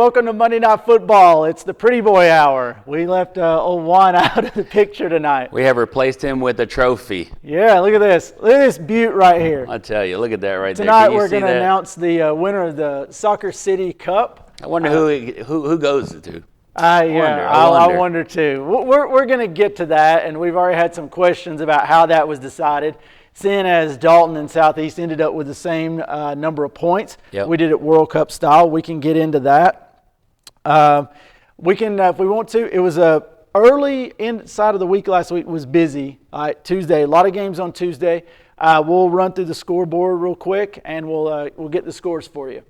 welcome to Monday Night Football. It's the pretty boy hour. We left old Juan out of the picture tonight. We have replaced him with a trophy. Yeah, look at this. Look at this beaut right here. I tell you, look at that right Tonight there. we're going to announce the winner of the Soccer City Cup. I wonder who goes it to. I wonder too. We're going to get to that, and we've already had some questions about how that was decided. Seeing as Dalton and Southeast ended up with the same number of points, we did it World Cup style. We can get into that. We can, if we want to. It was early inside of the week last week was busy. Tuesday, a lot of games on Tuesday. We'll run through the scoreboard real quick, and we'll get the scores for you.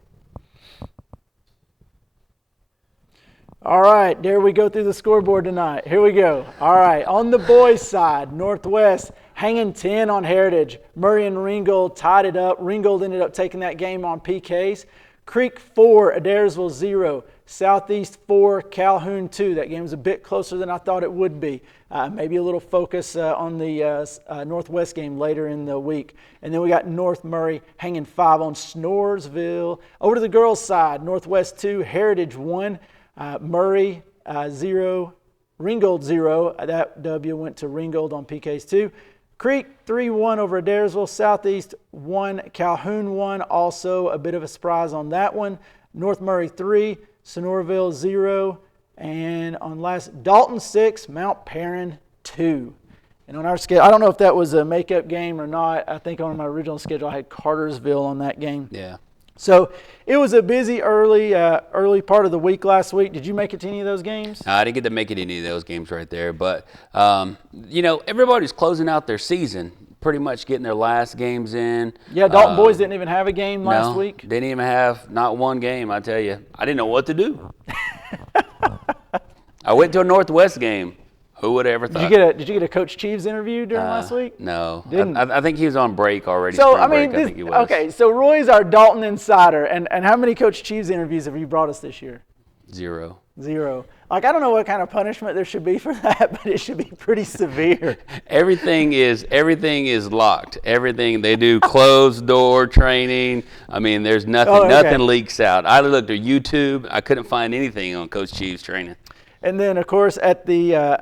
All right, there we go through the scoreboard tonight. Here we go. All right, on the boys' side, Northwest hanging 10 on Heritage. Murray and Ringgold tied it up. Ringgold ended up taking that game on PKs. Creek 4, Adairsville 0. Southeast 4, Calhoun 2. That game was a bit closer than I thought it would be. Maybe a little focus on the Northwest game later in the week. And then we got North Murray hanging 5 on Snoresville. Over to the girls' side, Northwest 2, Heritage 1. Murray 0, Ringgold 0. That W went to Ringgold on PKs 2. Creek 3-1 over Adairsville. Southeast 1, Calhoun 1. Also a bit of a surprise on that one. North Murray 3, Sonorville 0. And on last, Dalton 6, Mount Perrin 2. And on our schedule, I don't know if that was a makeup game or not. I think on my original schedule I had Cartersville on that game. Yeah. So it was a busy early part of the week last week. Did you make it to any of those games? I didn't get to make it to any of those games right there. But, everybody's closing out their season, pretty much getting their last games in. Yeah, Dalton boys didn't even have a game last week. Didn't even have not one game, I tell you. I didn't know what to do. I went to a Northwest game. Who would have ever thought? Did you get a Coach Cheeves interview during last week? No. Didn't? I think he was on break already. So, I think he was. Okay, so Roy's our Dalton insider. And how many Coach Cheeves interviews have you brought us this year? 0. I don't know what kind of punishment there should be for that, but it should be pretty severe. Everything is locked. Everything they do, closed door training. I mean, there's nothing. Nothing leaks out. I looked at YouTube. I couldn't find anything on Coach Cheeves' training. And then, of course, at the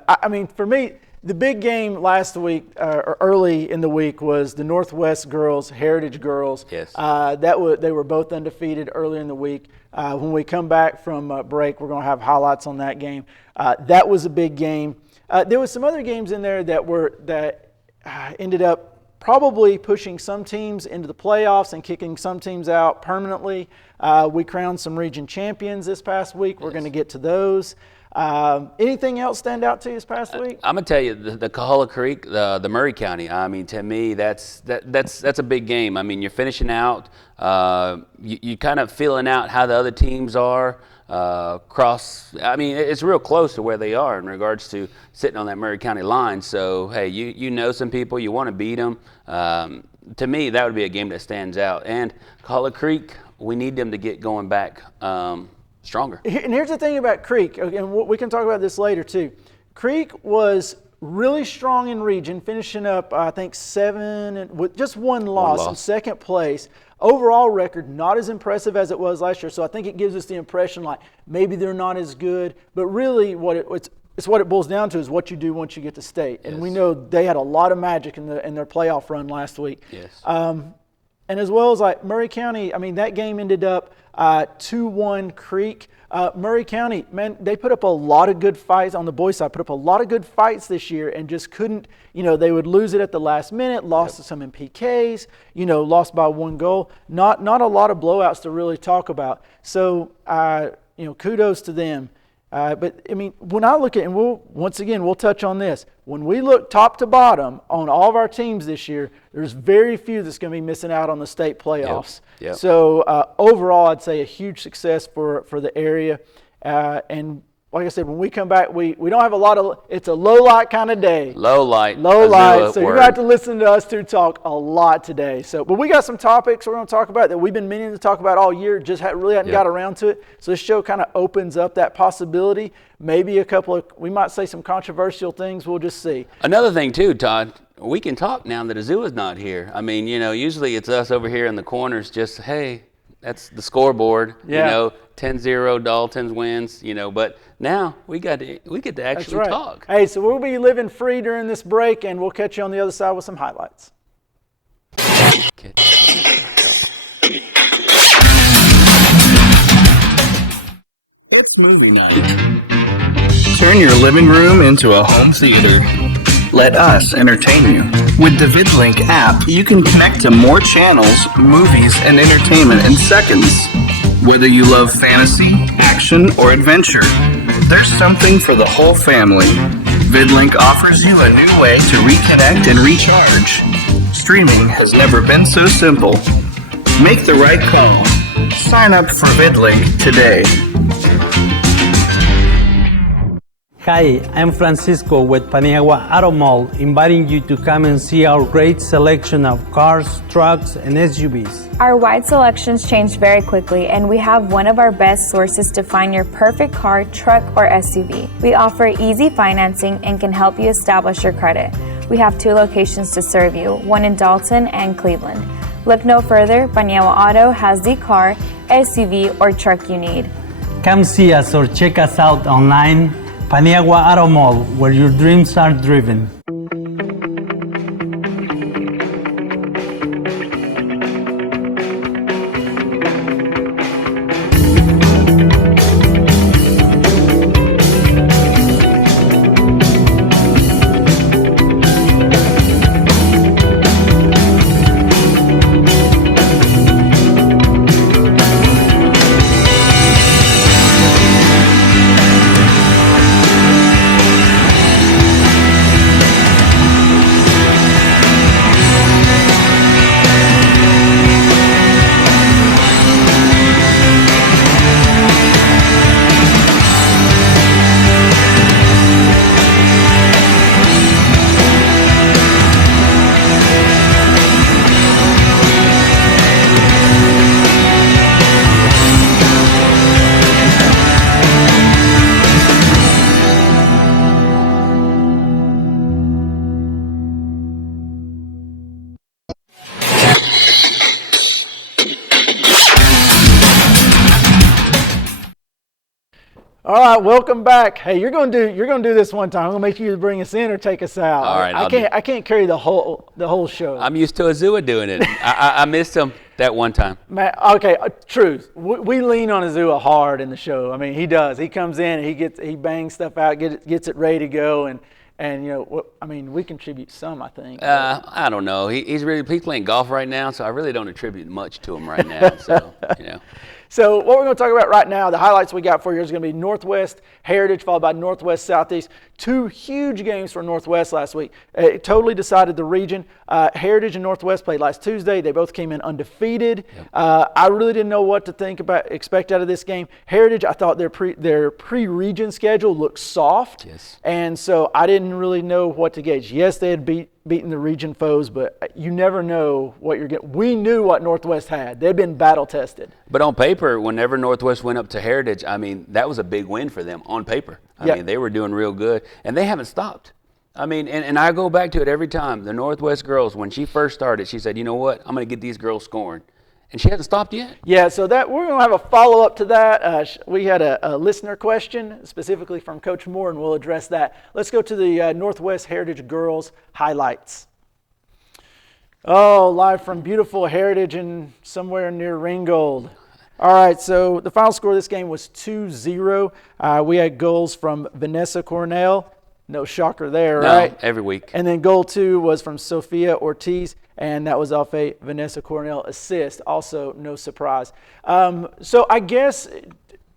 for me, the big game last week, or early in the week, was the Northwest girls, Heritage girls. Yes. They were both undefeated earlier in the week. When we come back from break, we're going to have highlights on that game. That was a big game. There was some other games in there that ended up probably pushing some teams into the playoffs and kicking some teams out permanently. We crowned some region champions this past week. We're going to get to those. Anything else stand out to you this past week? I'm gonna tell you the Cahulla Creek, the Murray County. I mean, to me, that's a big game. I mean, you're finishing out. You kind of feeling out how the other teams are. I mean, it's real close to where they are in regards to sitting on that Murray County line. So, hey, you know some people, you want to beat them. To me, that would be a game that stands out. And Cahulla Creek, we need them to get going back. Stronger. And here's the thing about Creek, and we can talk about this later too. Creek was really strong in region, finishing up, I think, 7 with just one loss in second place. Overall record, not as impressive as it was last year. So I think it gives us the impression like maybe they're not as good, but really it's what it boils down to is what you do once you get to state. And we know they had a lot of magic in their playoff run last week. Yes. And as well as like Murray County, I mean, that game ended up 2-1 Creek. Murray County, man, they put up a lot of good fights on the boys' side, put up a lot of good fights this year and just couldn't, they would lose it at the last minute, lost to some in PKs, lost by 1 goal. Not a lot of blowouts to really talk about. So, kudos to them. But, I mean, when I look at, and we'll touch on this. When we look top to bottom on all of our teams this year, there's very few that's going to be missing out on the state playoffs. Yep. So, overall, I'd say a huge success for the area. And like I said, when we come back, we don't have a lot of – it's a low-light kind of day. Low light. So you're going to have to listen to us two talk a lot today. So, but we got some topics we're going to talk about that we've been meaning to talk about all year, just really hadn't got around to it. So this show kind of opens up that possibility. Maybe we might say some controversial things. We'll just see. Another thing too, Todd, we can talk now that Azua's not here. I mean, usually it's us over here in the corners just, hey, that's the scoreboard. Yeah. You know, 10-0 Dalton's wins. You know, but now we get to actually talk. Hey, so we'll be living free during this break, and we'll catch you on the other side with some highlights. Okay. It's movie night. Turn your living room into a home theater. Let us entertain you. With the VidLink app, you can connect to more channels, movies, and entertainment in seconds. Whether you love fantasy, action, or adventure, there's something for the whole family. VidLink offers you a new way to reconnect and recharge. Streaming has never been so simple. Make the right call. Sign up for VidLink today. Hi, I'm Francisco with Paniagua Auto Mall, inviting you to come and see our great selection of cars, trucks, and SUVs. Our wide selections change very quickly, and we have one of our best sources to find your perfect car, truck, or SUV. We offer easy financing and can help you establish your credit. We have 2 locations to serve you, one in Dalton and Cleveland. Look no further, Paniagua Auto has the car, SUV, or truck you need. Come see us or check us out online, Paniagua Auto Mall, where your dreams are driven. All right, welcome back. Hey, you're gonna do this one time. I'm gonna make you bring us in or take us out. All right, I can't carry the whole show. I'm used to Azua doing it. I missed him that one time. Man, okay, truth. We lean on Azua hard in the show. I mean, he does. He comes in, he bangs stuff out, gets it ready to go, and you know, I mean, we contribute some, I think. I don't know. He's playing golf right now, so I really don't attribute much to him right now. So you know. So what we're going to talk about right now, the highlights we got for you is going to be Northwest Heritage followed by Northwest Southeast. 2 huge games for Northwest last week. It totally decided the region. Heritage and Northwest played last Tuesday. They both came in undefeated. Yep. I really didn't know what to expect out of this game. Heritage, I thought their pre-region schedule looked soft. Yes. And so I didn't really know what to gauge. Yes, they had beaten the region foes, but you never know what you're getting. We knew what Northwest had. They'd been battle tested. But on paper, whenever Northwest went up to Heritage, I mean, that was a big win for them on paper. I mean, they were doing real good, and they haven't stopped. I mean, and I go back to it every time. The Northwest girls, when she first started, she said, you know what, I'm going to get these girls scoring. And she hasn't stopped yet. Yeah, so that we're going to have a follow-up to that. We had a listener question specifically from Coach Moore, and we'll address that. Let's go to the Northwest Heritage girls highlights. Oh, live from beautiful Heritage and somewhere near Ringgold. All right, so the final score of this game was 2-0. We had goals from Vanessa Cornell. No shocker there, right? No, every week. And then goal 2 was from Sophia Ortiz, and that was off a Vanessa Cornell assist. Also, no surprise. So I guess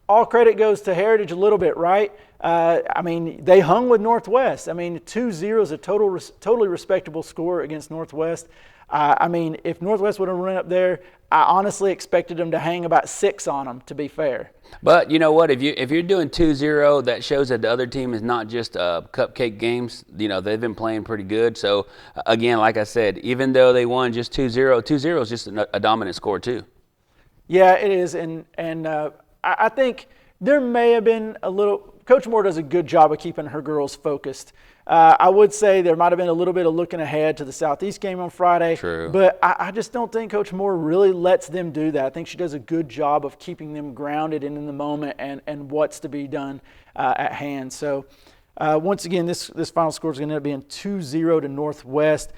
all credit goes to Heritage a little bit, right? I mean, they hung with Northwest. I mean, 2-0 is a totally respectable score against Northwest. I mean, if Northwest would have run up there, I honestly expected them to hang about 6 on them, to be fair. But you know what? If you're doing 2-0, that shows that the other team is not just cupcake games. You know, they've been playing pretty good. So, again, like I said, even though they won just 2-0, 2-0 is just a dominant score too. Yeah, it is. And I think there may have been a Coach Moore does a good job of keeping her girls focused. I would say there might have been a little bit of looking ahead to the Southeast game on Friday. True. But I just don't think Coach Moore really lets them do that. I think she does a good job of keeping them grounded and in the moment and what's to be done at hand. So once again, this final score is going to end up being 2-0 to Northwest.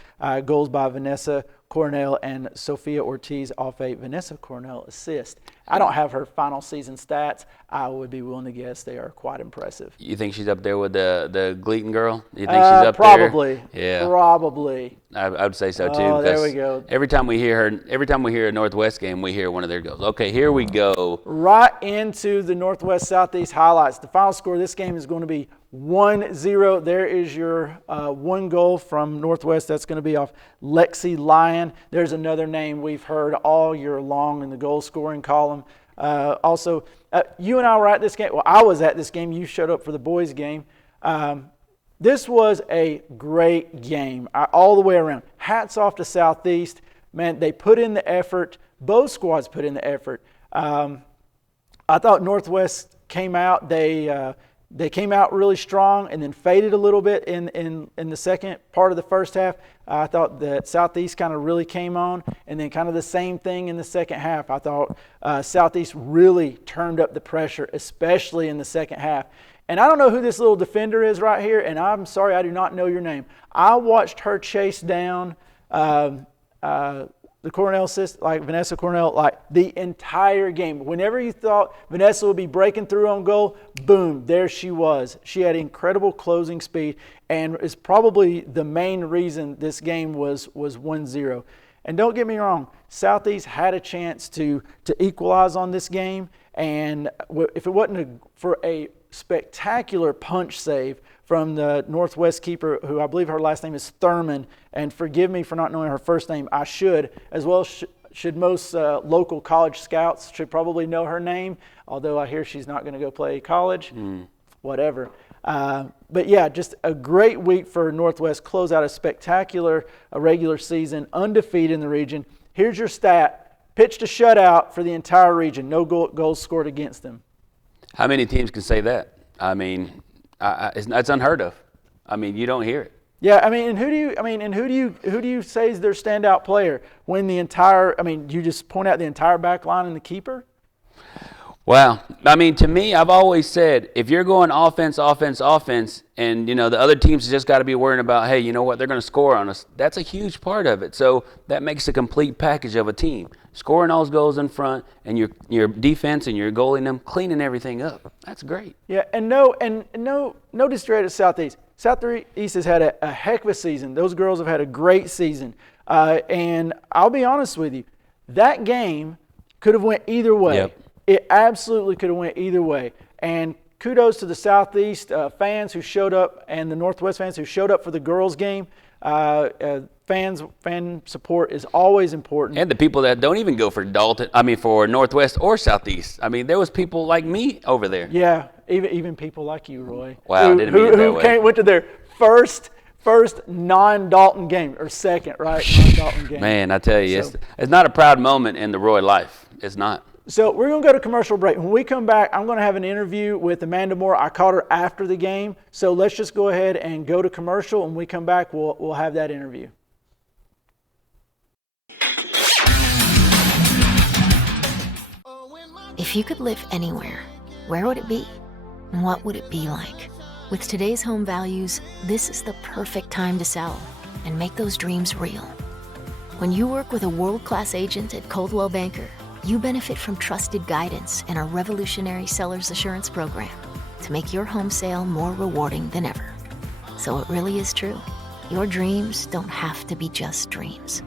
Goals by Vanessa Cornell and Sophia Ortiz off a Vanessa Cornell assist. I don't have her final season stats. I would be willing to guess they are quite impressive. You think she's up there with the Gleaton girl? You think she's up probably, there? Yeah, probably. I would say so too. Oh, there we go. Every time we hear a Northwest game, we hear one of their goals. Okay, here we go. Right into the Northwest Southeast highlights. The final score of this game is going to be 1-0. There is your one goal from Northwest. That's going to be off Lexi Lyon. There's another name we've heard all year long in the goal scoring column. Also, you and I were at this game. Well, I was at this game. You showed up for the boys' game. This was a great game all the way around. Hats off to Southeast. Man, they put in the effort. Both squads put in the effort. I thought Northwest came out. They came out really strong and then faded a little bit in the second part of the first half. I thought that Southeast kind of really came on, and then kind of the same thing in the second half. I thought Southeast really turned up the pressure, especially in the second half. And I don't know who this little defender is right here, and I'm sorry I do not know your name. I watched her chase down the Cornell sister, like Vanessa Cornell, like the entire game. Whenever you thought Vanessa would be breaking through on goal, boom, there she was. She had incredible closing speed and is probably the main reason this game was 1-0. And don't get me wrong, Southeast had a chance to equalize on this game, and if it wasn't for a spectacular punch save from the Northwest keeper, who I believe her last name is Thurman, and forgive me for not knowing her first name, I should, as well should most local college scouts should probably know her name, although I hear she's not going to go play college, whatever. But yeah, just a great week for Northwest, close out a spectacular regular season, undefeated in the region. Here's your stat, pitched a shutout for the entire region, no goals scored against them. How many teams can say that? I mean, it's unheard of. I mean, you don't hear it. Yeah, I mean, and who do you say is their standout player when the entire? I mean, you just point out the entire back line and the keeper. Well, I mean, to me, I've always said, if you're going offense, and, you know, the other teams just got to be worrying about, hey, you know what, they're going to score on us. That's a huge part of it. So that makes a complete package of a team. Scoring all those goals in front, and your defense and your goalie them, cleaning everything up. That's great. Yeah, and no discredit to Southeast. Southeast has had a heck of a season. Those girls have had a great season. And I'll be honest with you, that game could have went either way. Yep. It absolutely could have went either way. And kudos to the Southeast fans who showed up and the Northwest fans who showed up for the girls' game. Fan support is always important. And the people that don't even go for for Northwest or Southeast. I mean, there was people like me over there. Yeah, even people like you, Roy. Wow, didn't mean it that way. Went to their first non-Dalton game, or second, right? Non-Dalton game. Man, I tell you, it's not a proud moment in the Roy life. It's not. So we're going to go to commercial break. When we come back, I'm going to have an interview with Amanda Moore. I caught her after the game. So let's just go ahead and go to commercial. When we come back, we'll have that interview. If you could live anywhere, where would it be? And what would it be like? With today's home values, this is the perfect time to sell and make those dreams real. When you work with a world-class agent at Coldwell Banker, you benefit from trusted guidance and our revolutionary seller's assurance program to make your home sale more rewarding than ever. So it really is true. Your dreams don't have to be just dreams.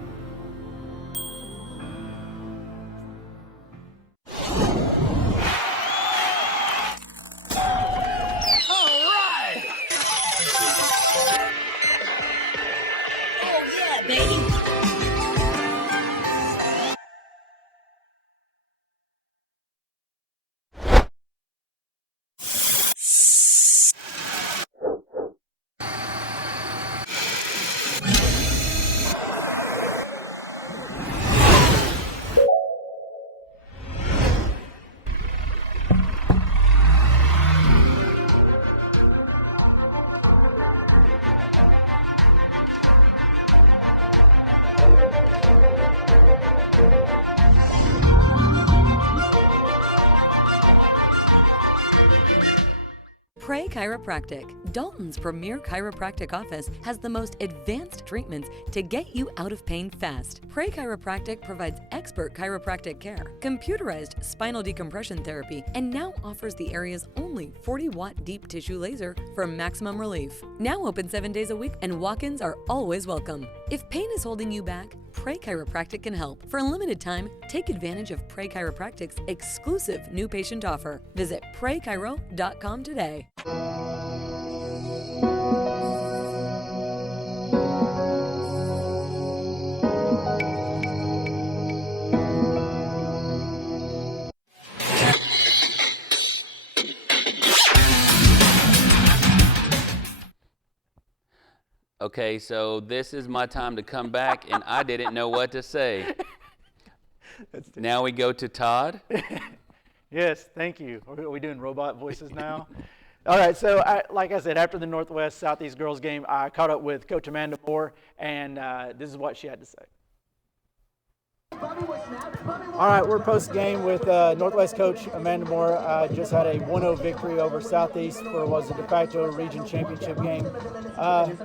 Chiropractic, Dalton's premier chiropractic office, has the most advanced treatments to get you out of pain fast. Pray Chiropractic provides expert chiropractic care, computerized spinal decompression therapy, and now offers the area's only 40-watt deep tissue laser for maximum relief. Now open 7 days a week, and walk-ins are always welcome. If pain is holding you back, Pray Chiropractic can help. For a limited time, take advantage of Pray Chiropractic's exclusive new patient offer. Visit PrayChiro.com today. Okay, so this is my time to come back, and I didn't know what to say. Now we go to Todd. Yes, thank you. Are we doing robot voices now? All right, so like I said, after the Northwest Southeast girls game, I caught up with Coach Amanda Moore, and this is what she had to say. All right, we're post-game with Northwest coach Amanda Moore. Just had a 1-0 victory over Southeast for what was the de facto region championship game.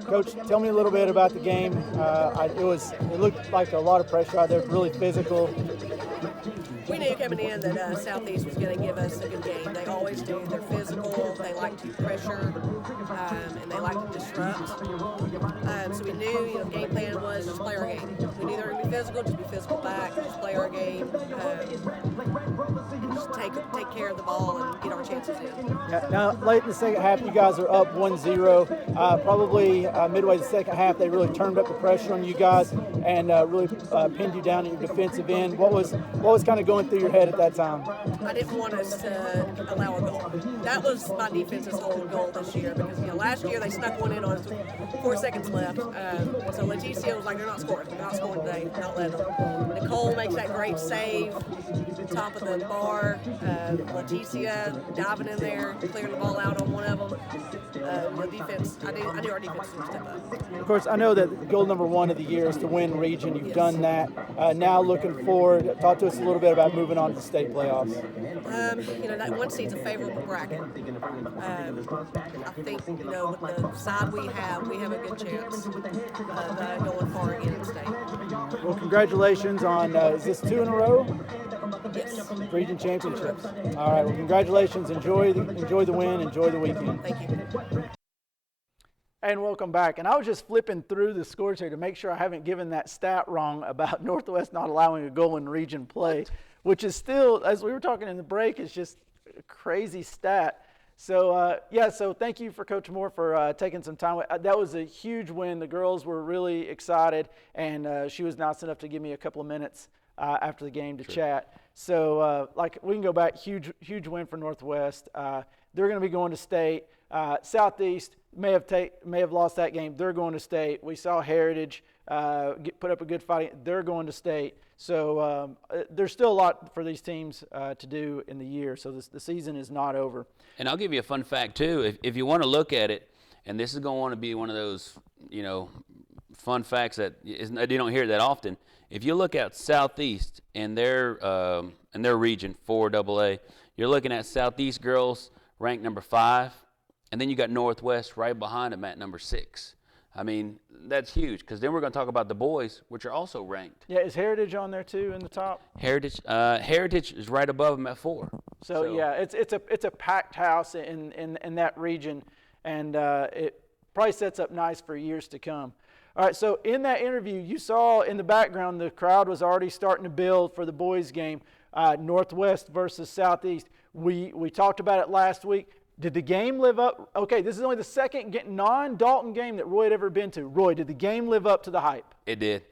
Coach, tell me a little bit about the game. It looked like a lot of pressure out there, really physical. We knew coming in that Southeast was going to give us a good game. They always do. They're physical. They like to pressure, and they like to disrupt. So we knew, the game plan was just play our game. We knew they were going to be physical, just be physical back, just play our game, just take care of the ball and get our chances in. Yeah, now, late in the second half, you guys are up 1-0. Probably midway the second half, they really turned up the pressure on you guys and really pinned you down at your defensive end. What was kind of going through your head at that time? I didn't want us to allow a goal. That was my defense's whole goal this year because last year they snuck one in on us with 4 seconds left. So Leticia was like, they're not scoring today, not letting them. Nicole makes that great save, top of the bar. Leticia diving in there, clearing the ball out on one of them. The defense, I knew our defense was going to step up. Of course, I know that goal number one of the year is to win region. You've done that. Now looking forward, talk to us a little bit about moving on to the state playoffs. That one seed's a favorable bracket. I think, with the side we have a good chance of going far again in the state. Well, congratulations on, is this 2 in a row? Yes. Region championships. All right, well, congratulations. Enjoy the win. Enjoy the weekend. Thank you. And welcome back. And I was just flipping through the scores here to make sure I haven't given that stat wrong about Northwest not allowing a goal in region play, which is still, as we were talking in the break, is just a crazy stat. So, so thank you for Coach Moore for taking some time. That was a huge win. The girls were really excited, and she was nice enough to give me a couple of minutes after the game to chat. So, we can go back, huge win for Northwest. They're going to be going to state. Southeast may have lost that game. They're going to state. We saw Heritage put up a good fight. They're going to state. So there's still a lot for these teams to do in the year. So the season is not over. And I'll give you a fun fact too. If you want to look at it, and this is going to want to be one of those, fun facts that you don't hear that often. If you look at Southeast in their region, 4AA, you're looking at Southeast girls ranked number 5, and then you got Northwest right behind them at number 6. I mean, that's huge, because then we're going to talk about the boys, which are also ranked. Yeah, is Heritage on there too in the top? Heritage is right above them at 4. So yeah, it's a packed house in that region, and it probably sets up nice for years to come. All right, so in that interview, you saw in the background the crowd was already starting to build for the boys' game, Northwest versus Southeast. We talked about it last week. Did the game live up? Okay, this is only the second non-Dalton game that Roy had ever been to. Roy, did the game live up to the hype? It did.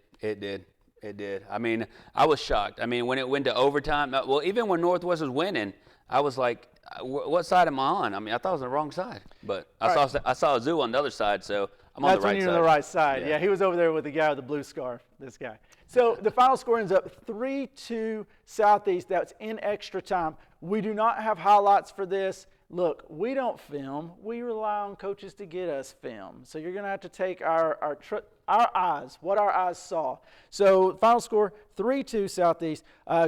I mean, I was shocked. I mean, when it went to overtime, even when Northwest was winning, I was like, what side am I on? I mean, I thought I was on the wrong side. But I saw a zoo on the other side, so I'm on the right side. That's when you're on the right side. Yeah, he was over there with the guy with the blue scarf, this guy. So the final score ends up 3-2 Southeast. That's in extra time. We do not have highlights for this. look, we don't film. We rely on coaches to get us film. So you're going to have to take our eyes, what our eyes saw. So final score, 3-2 Southeast.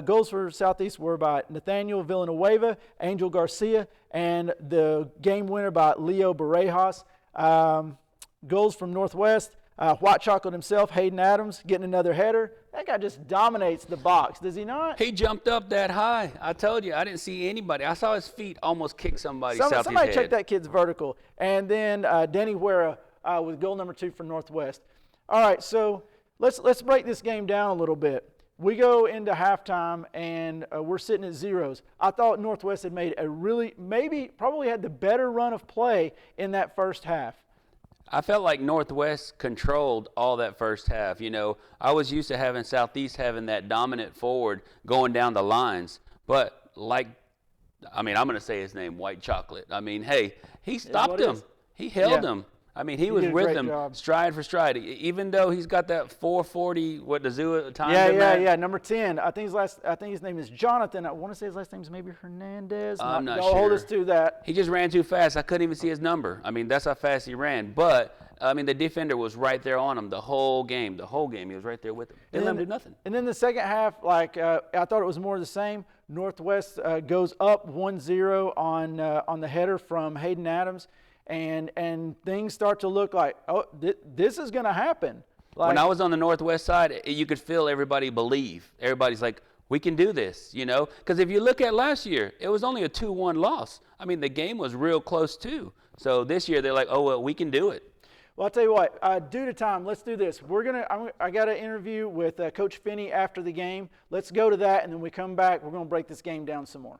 Goals for Southeast were by Nathaniel Villanueva, Angel Garcia, and the game winner by Leo Barejas. Goals from Northwest, White Chocolate himself, Hayden Adams, getting another header. That guy just dominates the box, does he not? He jumped up that high. I told you, I didn't see anybody. I saw his feet almost kick somebody's Somebody head. check that kid's vertical. And then Denny Huera with goal number 2 for Northwest. All right, so let's break this game down a little bit. We go into halftime, and we're sitting at zeros. I thought Northwest had made probably had the better run of play in that first half. I felt like Northwest controlled all that first half. You know, I was used to having Southeast having that dominant forward going down the lines. But I'm going to say his name, White Chocolate. I mean, hey, he stopped him. He held him. I mean, he was with him stride for stride. Even though he's got that 440, what does it time? Yeah, number 10. I think his name is Jonathan. I want to say his last name is maybe Hernandez. I'm not sure. Don't hold us to that. He just ran too fast. I couldn't even see his number. I mean, that's how fast he ran. But I mean, the defender was right there on him the whole game. He was right there with him. Didn't let him do nothing. And then the second half, I thought it was more of the same. Northwest goes up 1-0 on the header from Hayden Adams. And things start to look like, this is going to happen. When I was on the Northwest side, you could feel everybody believe. Everybody's like, we can do this, you know? Because if you look at last year, it was only a 2-1 loss. I mean, the game was real close too. So this year they're like, oh, well, we can do it. Well, I'll tell you what, due to time, let's do this. I got an interview with Coach Finney after the game. Let's go to that, and then we come back. We're going to break this game down some more.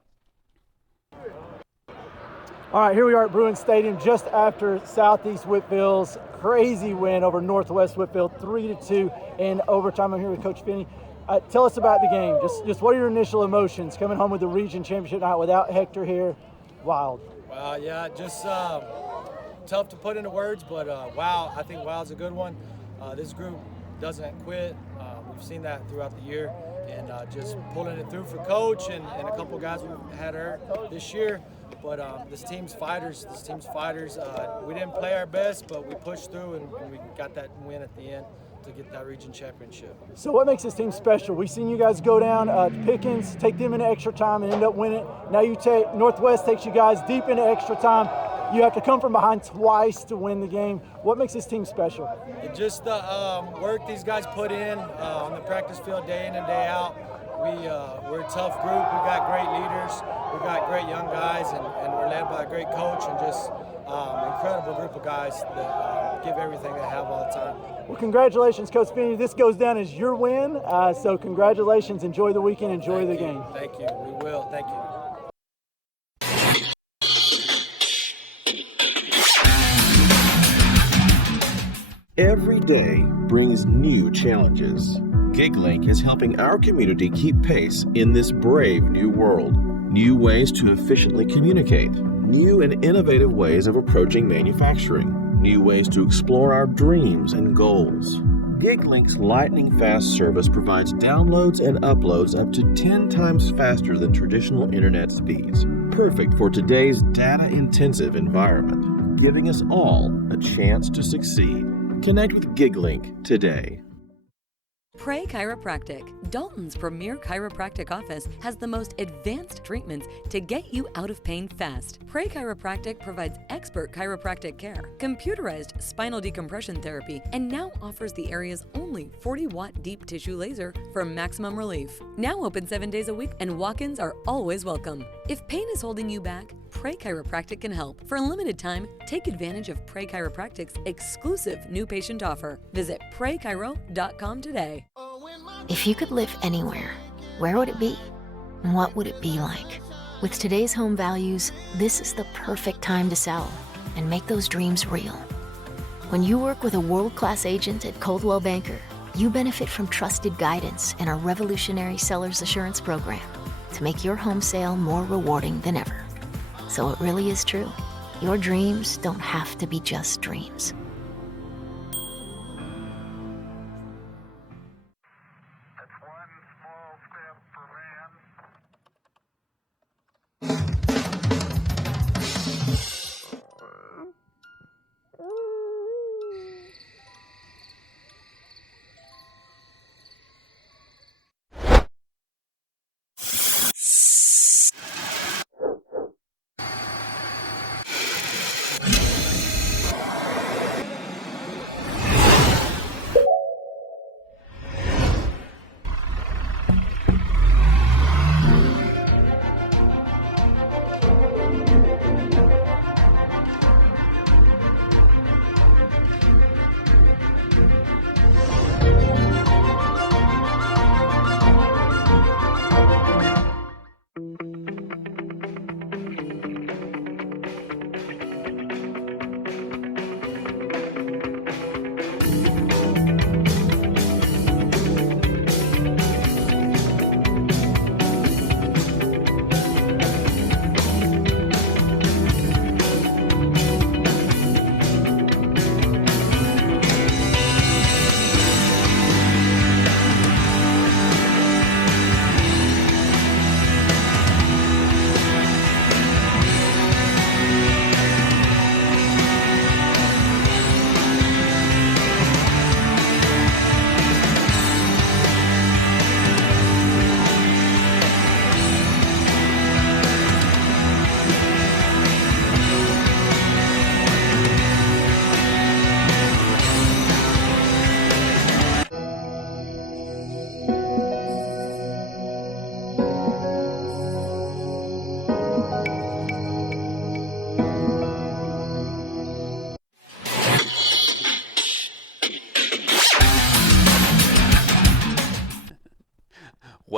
All right, here we are at Bruin Stadium just after Southeast Whitfield's crazy win over Northwest Whitfield, 3-2 in overtime. I'm here with Coach Finney. Tell us about the game. Just what are your initial emotions coming home with the region championship night without Hector here? Wild. Wow, yeah, just tough to put into words, but wow, I think wow's a good one. This group doesn't quit. We've seen that throughout the year, and just pulling it through for Coach and a couple guys we've had hurt this year. But this team's fighters. We didn't play our best, but we pushed through and we got that win at the end to get that region championship. So what makes this team special? We've seen you guys go down to Pickens, take them into extra time and end up winning. Now Northwest takes you guys deep into extra time. You have to come from behind twice to win the game. What makes this team special? It just work these guys put in on the practice field day in and day out. We're a tough group. We got great leaders. We got great young guys, and we're led by a great coach and just incredible group of guys that give everything they have all the time. Well, congratulations, Coach Finney. This goes down as your win. So congratulations. Enjoy the weekend. Enjoy the game. Thank you. We will. Thank you. Every day brings new challenges. GigLink is helping our community keep pace in this brave new world. New ways to efficiently communicate, new and innovative ways of approaching manufacturing, new ways to explore our dreams and goals. GigLink's lightning fast service provides downloads and uploads up to 10 times faster than traditional internet speeds. Perfect for today's data-intensive environment, giving us all a chance to succeed. Connect with GigLink today. Pray Chiropractic, Dalton's premier chiropractic office, has the most advanced treatments to get you out of pain fast. Pray Chiropractic provides expert chiropractic care, computerized spinal decompression therapy, and now offers the area's only 40-watt deep tissue laser for maximum relief. Now open 7 days a week, and walk-ins are always welcome. If pain is holding you back, Pray Chiropractic can help. For a limited time, take advantage of Pray Chiropractic's exclusive new patient offer. Visit praychiro.com today. If you could live anywhere, where would it be? And what would it be like? With today's home values, this is the perfect time to sell and make those dreams real. When you work with a world-class agent at Coldwell Banker, you benefit from trusted guidance and our revolutionary Seller's Assurance Program to make your home sale more rewarding than ever. So it really is true. Your dreams don't have to be just dreams.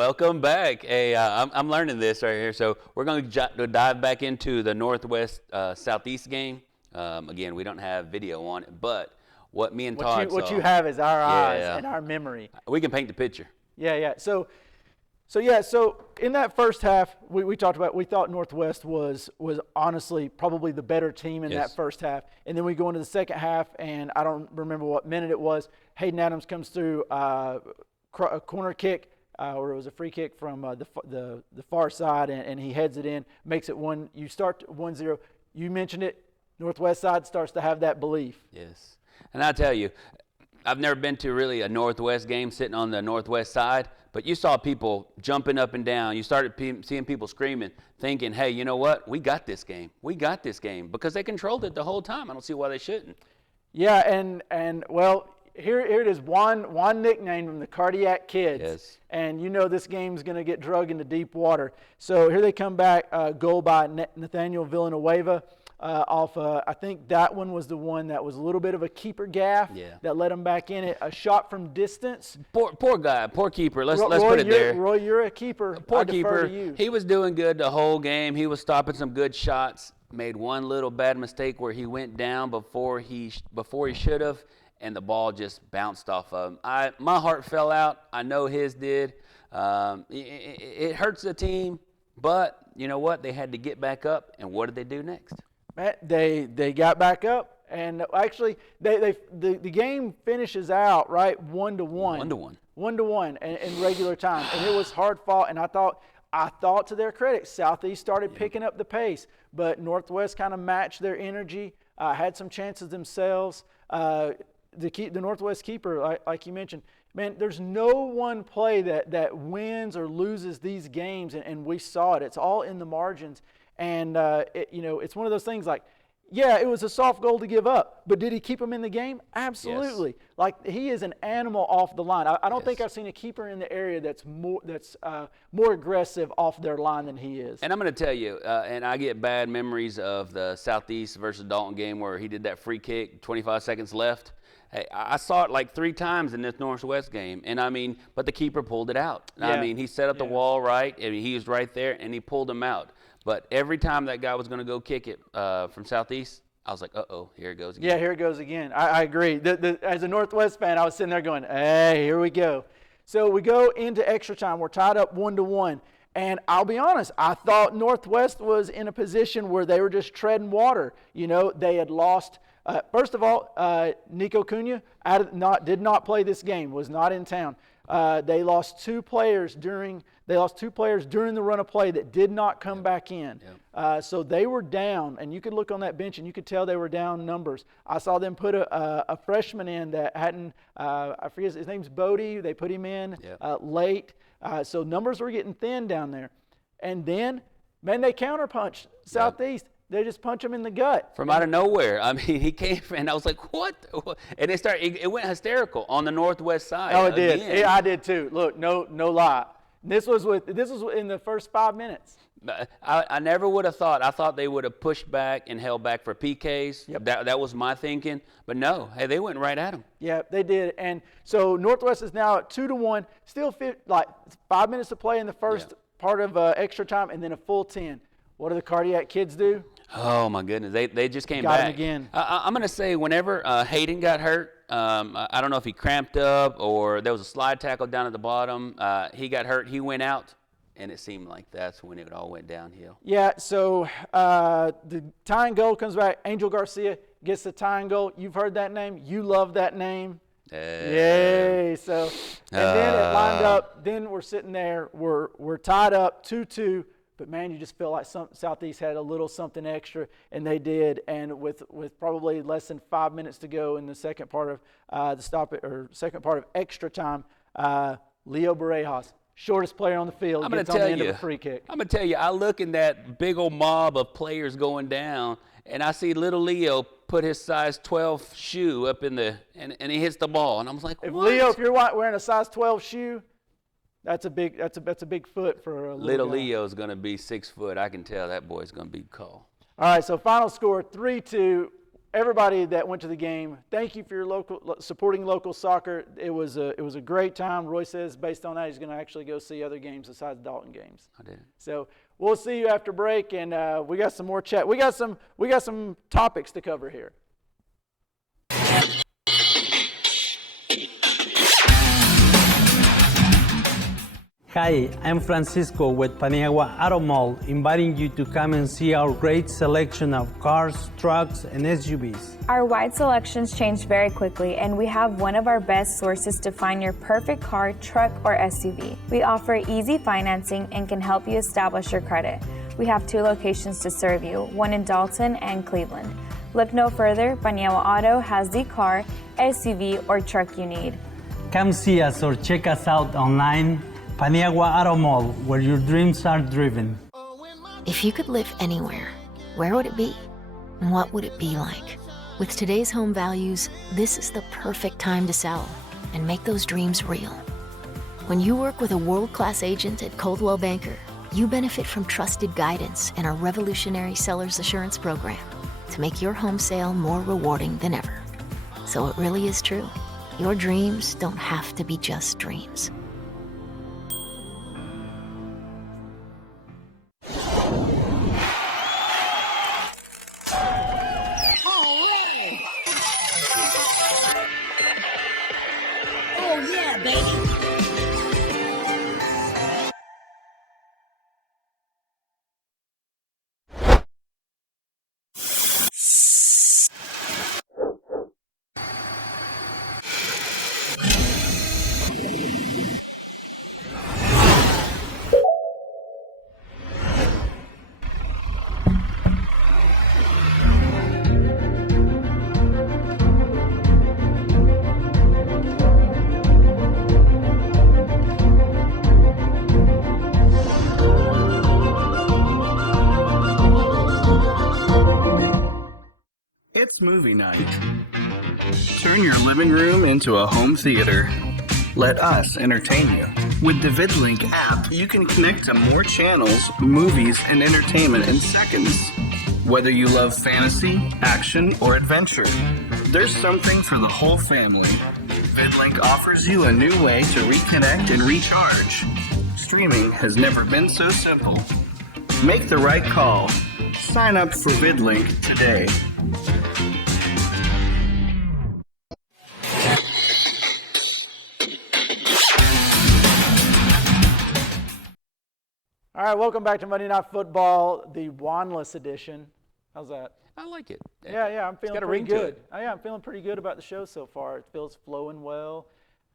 Welcome back. Hey, I'm learning this right here. So we're going to dive back into the Northwest Southeast game. Again, we don't have video on it, but what me and Todd What saw, you have is our eyes and our memory. We can paint the picture. Yeah. So in that first half, we talked about, we thought Northwest was honestly probably the better team in that first half. And then we go into the second half, and I don't remember what minute it was. Hayden Adams comes through a corner kick, or it was a free kick from the far side, and he heads it in, makes it one. You start 1-0. You mentioned it. Northwest side starts to have that belief. Yes. And I tell you, I've never been to really a Northwest game sitting on the Northwest side, but you saw people jumping up and down. You started seeing people screaming, thinking, hey, you know what? We got this game. We got this game, because they controlled it the whole time. I don't see why they shouldn't. Yeah, and well, here it is, one nickname from the Cardiac Kids. Yes. And you know this game's going to get drug into deep water. So here they come back, goal by Nathaniel Villanueva. I think that one was the one that was a little bit of a keeper gaffe that let him back in it. A shot from distance. Poor guy, poor keeper. Let's put it there. Roy, you're a keeper. Poor keeper. He was doing good the whole game. He was stopping some good shots. Made one little bad mistake where he went down before he should have, and the ball just bounced off of him. My heart fell out. I know his did. It hurts the team, but you know what? They had to get back up, and what did they do next? They got back up, and actually the game finishes out right 1-1. 1-1 in regular time, and it was hard fought. And I thought to their credit, Southeast started picking up the pace, but Northwest kind of matched their energy, had some chances themselves. The Northwest keeper, like you mentioned, man, there's no one play that wins or loses these games, and we saw it. It's all in the margins. And, it's one of those things like, yeah, it was a soft goal to give up, but did he keep him in the game? Absolutely. Yes. Like, he is an animal off the line. I don't think I've seen a keeper in the area that's more aggressive off their line than he is. And I'm going to tell you, and I get bad memories of the Southeast versus Dalton game where he did that free kick, 25 seconds left. Hey, I saw it like 3 times in this Northwest game, and but the keeper pulled it out. Yeah. He set up the wall right, and he was right there, and he pulled him out. But every time that guy was going to go kick it from Southeast, I was like, uh-oh, here it goes again. Yeah, here it goes again. I agree. As a Northwest fan, I was sitting there going, hey, here we go. So we go into extra time. We're tied up 1-1. And I'll be honest, I thought Northwest was in a position where they were just treading water. They had lost. First of all, Nico Cunha did not play this game, was not in town. They lost 2 players during the run of play that did not come back in. So they were down, and you could look on that bench and you could tell they were down numbers. I saw them put a freshman in that hadn't, I forget his name's Bodie. They put him in late. So numbers were getting thin down there. And then, man, they counterpunched Southeast. They just punch him in the gut. From out of nowhere. He came and I was like, what? And it went hysterical on the Northwest side. Oh, it did. Yeah, I did too. Look, no lie. This was in the first 5 minutes. I never would have thought. I thought they would have pushed back and held back for PKs. Yep. That was my thinking. But no, hey, they went right at them. Yeah, they did. And so Northwest is now at 2-1. Still 5 minutes to play in the first part of extra time, and then a full 10. What do the Cardiac Kids do? Oh, my goodness. They just came back. Got him again. I'm going to say whenever Hayden got hurt, I don't know if he cramped up or there was a slide tackle down at the bottom. He got hurt. He went out, and it seemed like that's when it all went downhill. Yeah, so the tying goal comes back. Angel Garcia gets the tying goal. You've heard that name. You love that name. Yay. So, and then it lined up. Then we're sitting there. We're tied up 2-2. But, man, you just feel like Southeast had a little something extra, and they did. And with probably less than 5 minutes to go in the second part of second part of extra time, Leo Barejas, shortest player on the field, gets on the end of a free kick. I'm going to tell you, I look in that big old mob of players going down, and I see little Leo put his size 12 shoe up in and he hits the ball. And I was like, what? Leo, if you're wearing a size 12 shoe, That's a big foot for a little guy. Leo's going to be 6 foot. I can tell that boy's going to be cool. All right, so final score 3-2. everybody that went to the game, thank you for your supporting local soccer. It was a great time. Roy says based on that he's going to actually go see other games besides Dalton games. I did. So we'll see you after break, and we got some more chat. We got some topics to cover here. Hi, I'm Francisco with Paniagua Auto Mall, inviting you to come and see our great selection of cars, trucks, and SUVs. Our wide selections change very quickly, and we have one of our best sources to find your perfect car, truck, or SUV. We offer easy financing and can help you establish your credit. We have 2 locations to serve you, one in Dalton and Cleveland. Look no further, Paniagua Auto has the car, SUV, or truck you need. Come see us or check us out online, Paniagua Auto Mall, where your dreams are driven. If you could live anywhere, where would it be? And what would it be like? With today's home values, this is the perfect time to sell and make those dreams real. When you work with a world-class agent at Coldwell Banker, you benefit from trusted guidance and our revolutionary Seller's Assurance Program to make your home sale more rewarding than ever. So it really is true. Your dreams don't have to be just dreams. It's movie night. Turn your living room into a home theater. Let us entertain you. With the VidLink app, you can connect to more channels, movies, and entertainment in seconds. Whether you love fantasy, action, or adventure, there's something for the whole family. VidLink offers you a new way to reconnect and recharge. Streaming has never been so simple. Make the right call. Sign up for VidLink today. All right, welcome back to Monday Night Football, the Wanless edition. How's that? I like it. Yeah, I'm feeling got a pretty ring to good. it. Oh, yeah, I'm feeling pretty good about the show so far. It feels flowing well.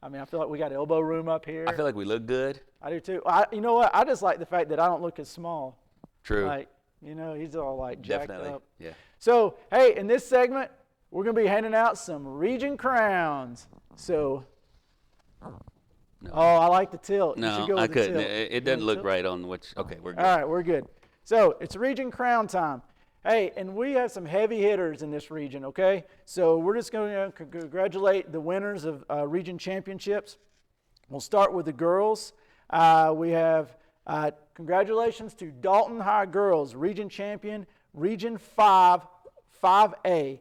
I mean, I feel like we got elbow room up here. I feel like we look good. I do too. You know what? I just like the fact that I don't look as small. True. Like, you know, he's all like jacked Definitely. up. Yeah. So, hey, in this segment, we're going to be handing out some region crowns. So, No. oh, I like the tilt. You should No, go with I the couldn't. tilt. It doesn't look right on which. Okay, we're good. All right, we're good. So it's region crown time. Hey, and we have some heavy hitters in this region, okay? So we're just going to congratulate the winners of region championships. We'll start with the girls. We have congratulations to Dalton High Girls, region champion, region 5, 5A.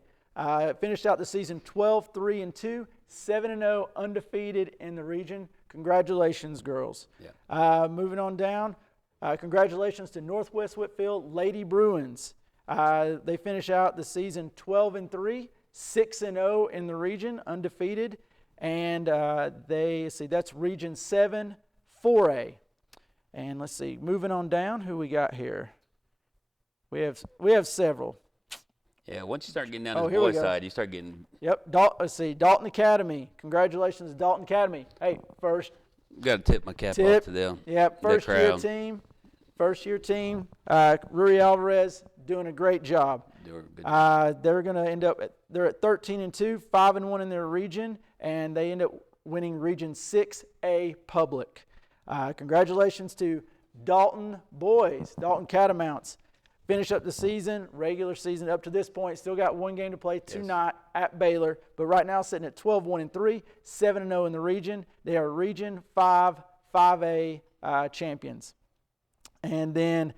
Finished out the season 12-3-2, 7-0, undefeated in the region. Congratulations, girls. Yeah. Moving on down, congratulations to Northwest Whitfield Lady Bruins. They finish out the season 12-3, 6-0 in the region, undefeated. And that's region 7, 4A. And let's see, moving on down, who we got here? We have several. Yeah, once you start getting down to the here we boys' go. side, you start getting. Yep, let's see, Dalton Academy. Congratulations, Dalton Academy. Hey, first. Got to tip my cap off to them. Yep, first year team. Ruri Alvarez doing a great job. Doing a good job. They're going to end up they're at 13-2, 5-1 in their region, and they end up winning Region 6A Public. Congratulations to Dalton boys, Dalton Catamounts. Finish up the season, regular season up to this point. Still got one game to play tonight at Baylor, but right now sitting at 12-1-3, 7-0 in the region. They are Region 5, 5A champions. And then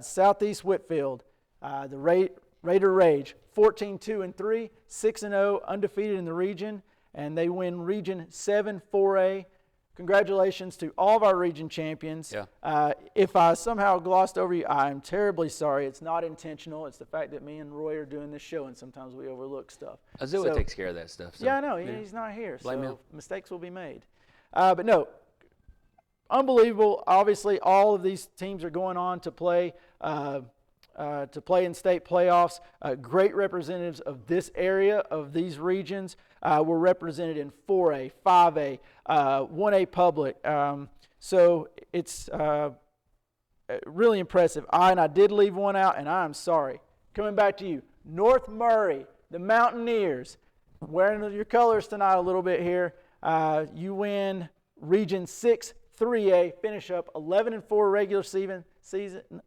Southeast Whitfield, the Raider Rage, 14-2-3, 6-0, undefeated in the region, and they win Region 7 4A. Congratulations to all of our region champions. Yeah. If I somehow glossed over you, I am terribly sorry. It's not intentional. It's the fact that me and Roy are doing this show, and sometimes we overlook stuff. Azua takes care of that stuff. So, yeah, I know. He's not here, Blame so him. mistakes will be made. But no, unbelievable. Obviously, all of these teams are going on to play in state playoffs. Great representatives of this area, of these regions, were represented in 4A, 5A, 1A public. So it's really impressive. I did leave one out, and I'm sorry. Coming back to you, North Murray, the Mountaineers, wearing your colors tonight a little bit here. You win Region 6 3A, finish up 11-4 regular season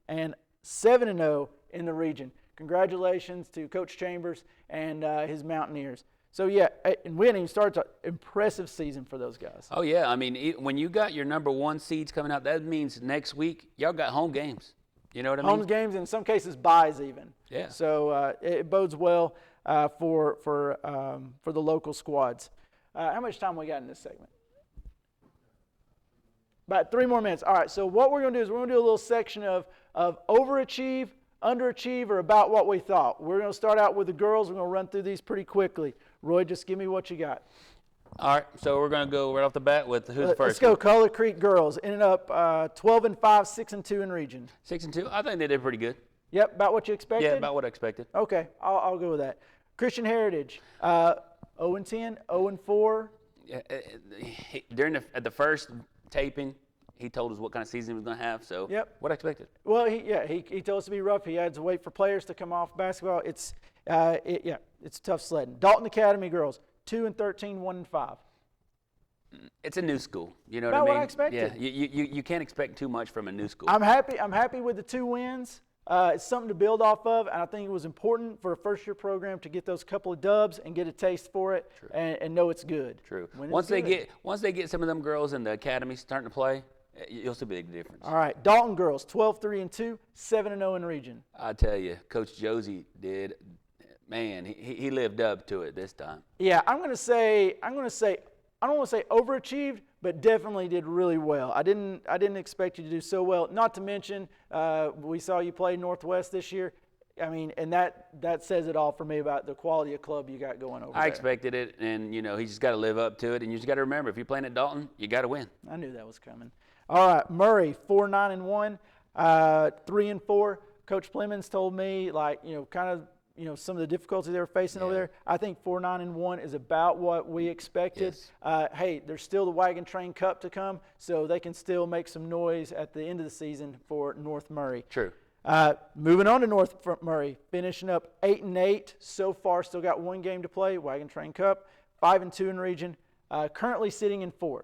and 7-0 in the region. Congratulations to Coach Chambers and his Mountaineers. So, yeah, and we hadn't even started an impressive season for those guys. Oh, yeah. I mean, when you got your number 1 seeds coming out, that means next week y'all got home games. You know what I mean? Home games, in some cases, buys even. Yeah. So it bodes well for the local squads. How much time we got in this segment? About 3 more minutes. All right, so what we're going to do is we're going to do a little section of overachieve, underachieve, or about what we thought. We're going to start out with the girls. We're going to run through these pretty quickly. Roy, just give me what you got. All right, so we're going to go right off the bat with who's the first? Let's go Color Creek girls. Ended up 12-5, 6-2 in region. 6-2. I think they did pretty good. Yep, about what you expected? Yeah, about what I expected. Okay, I'll go with that. Christian Heritage, 0-10, 0-4. Yeah, at the first taping, he told us what kind of season he was going to have. So, yep. What I expected. Well, he told us to be rough. He had to wait for players to come off basketball. It's tough sledding. Dalton Academy girls, 2-13, 1-5. It's a new school. You know About what I mean? What I expected. Yeah, you can't expect too much from a new school. I'm happy with the 2 wins. It's something to build off of, and I think it was important for a first-year program to get those couple of dubs and get a taste for it and know it's good. True. When Once they good. get some of them girls in the academy starting to play, you'll see a big difference. All right, Dalton girls, 12-3-2, 7-0 in region. I tell you, Coach Josie did. Man, he lived up to it this time. Yeah, I'm going to say I don't want to say overachieved, but definitely did really well. I didn't expect you to do so well. Not to mention, we saw you play Northwest this year. I mean, and that says it all for me about the quality of club you got going over there. I expected it, and he just got to live up to it. And you just got to remember, if you're playing at Dalton, you got to win. I knew that was coming. All right, Murray, 4-9-1, 3-4. Coach Plemons told me, some of the difficulties they were facing over there. I think 4-9-1 is about what we expected. Yes. Hey, there's still the Wagon Train Cup to come, so they can still make some noise at the end of the season for North Murray. True. Moving on to North Murray, finishing up 8-8 so far. Still got 1 game to play. Wagon Train Cup, 5-2 in region. Currently sitting in 4th.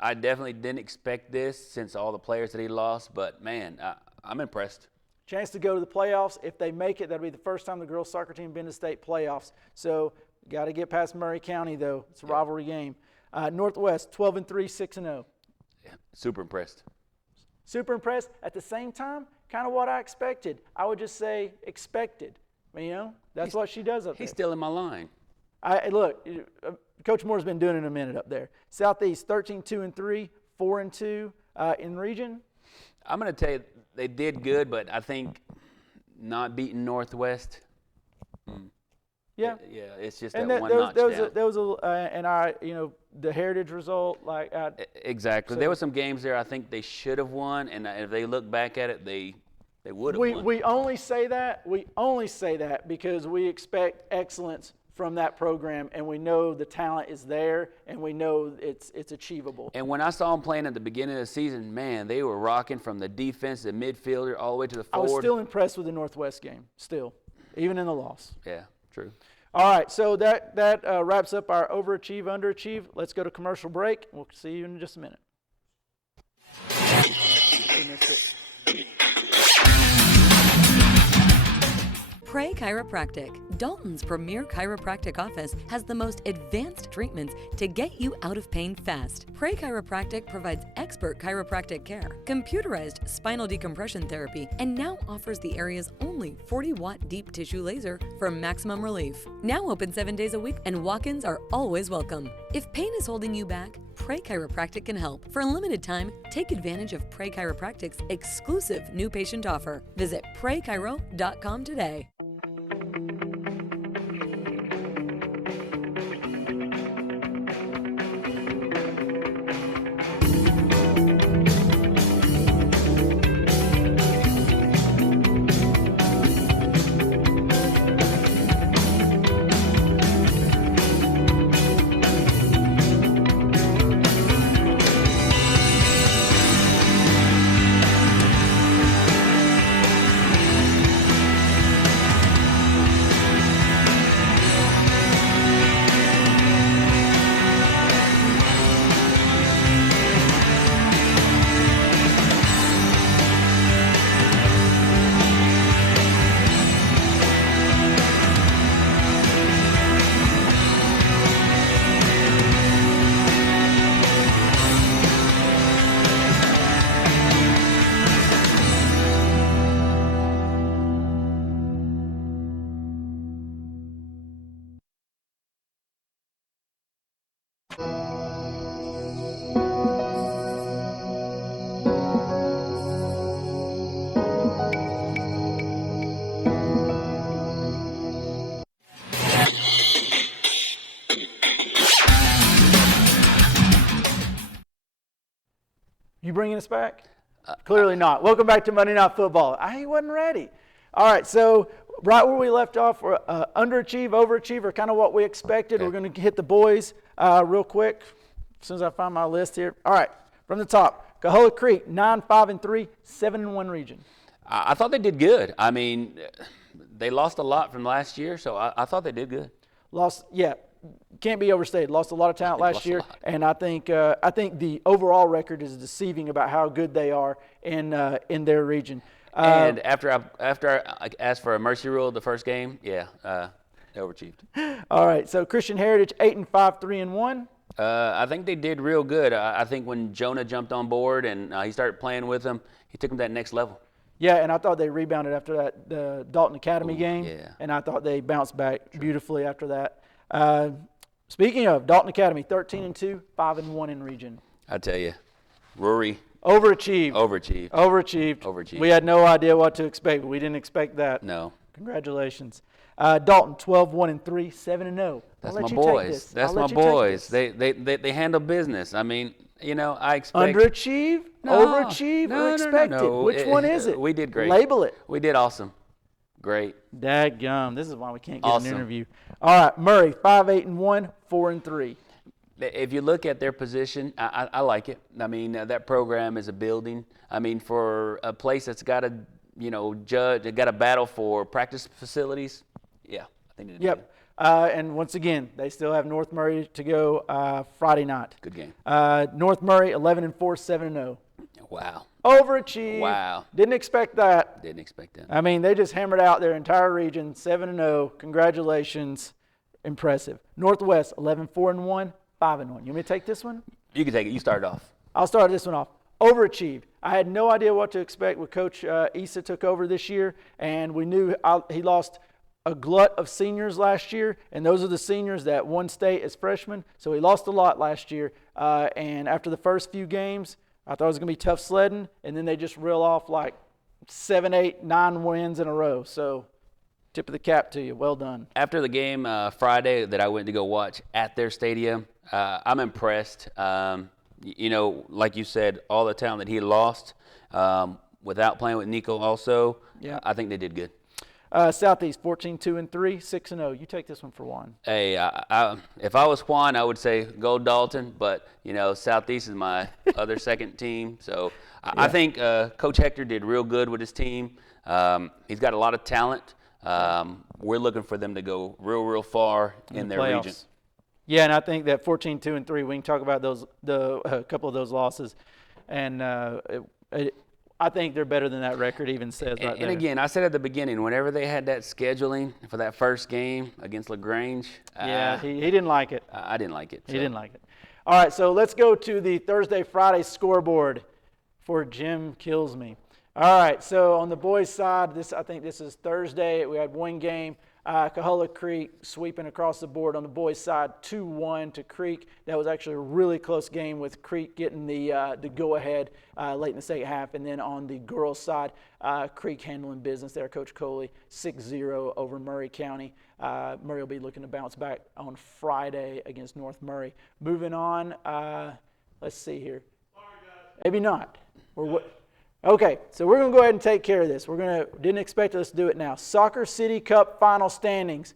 I definitely didn't expect this since all the players that he lost, but man, I'm impressed. Chance to go to the playoffs. If they make it, that'll be the first time the girls soccer team been to state playoffs. So got to get past Murray County, though. It's a rivalry game. Northwest, 12-3, 6-0. Yeah, super impressed. Super impressed. At the same time, kind of what I expected. I would just say expected. That's what she does up there. He's still in my line. Look, Coach Moore's been doing it a minute up there. Southeast, 13-2-3, 4-2 in region. I'm going to tell you, they did good, but I think not beating Northwest. Yeah, it's just and that one notch down. There was the Heritage result exactly. So, there were some games there I think they should have won, and if they look back at it, they would have won. We only say that because we expect excellence from that program, and we know the talent is there, and we know it's achievable. And when I saw them playing at the beginning of the season, man, they were rocking from the defense, the midfielder, all the way to the forward. I was still impressed with the Northwest game, even in the loss. Yeah, true. All right, so that wraps up our overachieve, underachieve. Let's go to commercial break. We'll see you in just a minute. Pray Chiropractic, Dalton's premier chiropractic office, has the most advanced treatments to get you out of pain fast. Pray Chiropractic provides expert chiropractic care, computerized spinal decompression therapy, and now offers the area's only 40-watt deep tissue laser for maximum relief. Now open 7 days a week, and walk-ins are always welcome. If pain is holding you back, Pray Chiropractic can help. For a limited time, take advantage of Pray Chiropractic's exclusive new patient offer. Visit PrayChiro.com today. You bringing us back? Clearly not. Welcome back to Monday Night Football. I wasn't ready. All right, so right where we left off, we're underachieve, overachieve, or kind of what we expected. Okay. We're going to hit the boys real quick as soon as I find my list here. All right, from the top, Cahola Creek, 9-5-3, 7-1 region. I thought they did good. I mean, they lost a lot from last year, so I thought they did good. Can't be overstated. Lost a lot of talent last year, and I think the overall record is deceiving about how good they are in their region. And after I asked for a mercy rule the first game, they overachieved. All right, so Christian Heritage 8-5, 3-1. I think they did real good. I think when Jonah jumped on board and he started playing with them, he took them to that next level. Yeah, and I thought they rebounded after the Dalton Academy game, and I thought they bounced back beautifully after that. Speaking of Dalton Academy, 13-2, 5-1 in region. I tell you, Rory overachieved. We had no idea what to expect, but we didn't expect that. No. Congratulations. Dalton 12-1-3, 7-0. That's my boys. That's my boys. They handle business. I mean, I expect underachieve, overachieve, or expected. No. Which one is it? We did great. Label it. We did awesome. Great. Dadgum. This is why we can't get an interview. All right, Murray, 5-8-1, 4-3. If you look at their position, I like it. I mean, that program is a building. I mean, for a place that's got to, got a battle for practice facilities, I think they did good. And once again, they still have North Murray to go Friday night. Good game. North Murray, 11-4, 7-0. Wow. Overachieved. Wow. Didn't expect that. Didn't expect that. I mean, they just hammered out their entire region, 7-0. Congratulations. Impressive. Northwest, 11-4-1, 5-1. You want me to take this one? You can take it. You start off. I'll start this one off. Overachieved. I had no idea what to expect when Coach Issa took over this year, and we knew he lost a glut of seniors last year, and those are the seniors that won state as freshmen. So he lost a lot last year, and after the first few games, I thought it was going to be tough sledding, and then they just reel off like 7, 8, 9 wins in a row. So tip of the cap to you. Well done. After the game Friday that I went to go watch at their stadium, I'm impressed. Like you said, all the talent that he lost without playing with Nico also, I think they did good. Southeast, 14-2-3, 6-0. You take this one for Juan. Hey, if I was Juan, I would say go Dalton, but Southeast is my other second team. So I think Coach Hector did real good with his team. He's got a lot of talent. We're looking for them to go real far in their region. Yeah, and I think that 14-2-3, we can talk about a couple of those losses, and I think they're better than that record even says right there. And again, I said at the beginning, whenever they had that scheduling for that first game against LaGrange, he didn't like it. I didn't like it. He didn't like it. All right, so let's go to the Thursday-Friday scoreboard for Jim Kills Me. All right, so on the boys' side, I think this is Thursday. We had one game. Coahulla Creek sweeping across the board on the boys' side, 2-1 to Creek. That was actually a really close game with Creek getting the go-ahead late in the second half. And then on the girls' side, Creek handling business there. Coach Coley, 6-0 over Murray County. Murray will be looking to bounce back on Friday against North Murray. Moving on, let's see here. Maybe not. Okay, so we're going to go ahead and take care of this. Didn't expect us to do it now. Soccer City Cup final standings.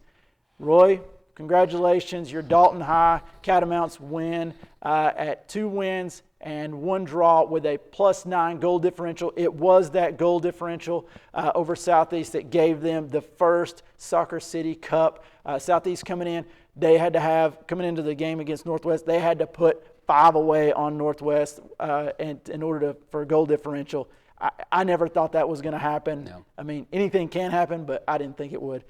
Roy, congratulations. Your Dalton High Catamounts win at 2 wins and 1 draw with a +9 goal differential. It was that goal differential over Southeast that gave them the first Soccer City Cup. Southeast coming into the game against Northwest, they had to put 5 away on Northwest and in order for a goal differential. I never thought that was going to happen. No. I mean, anything can happen, but I didn't think it would.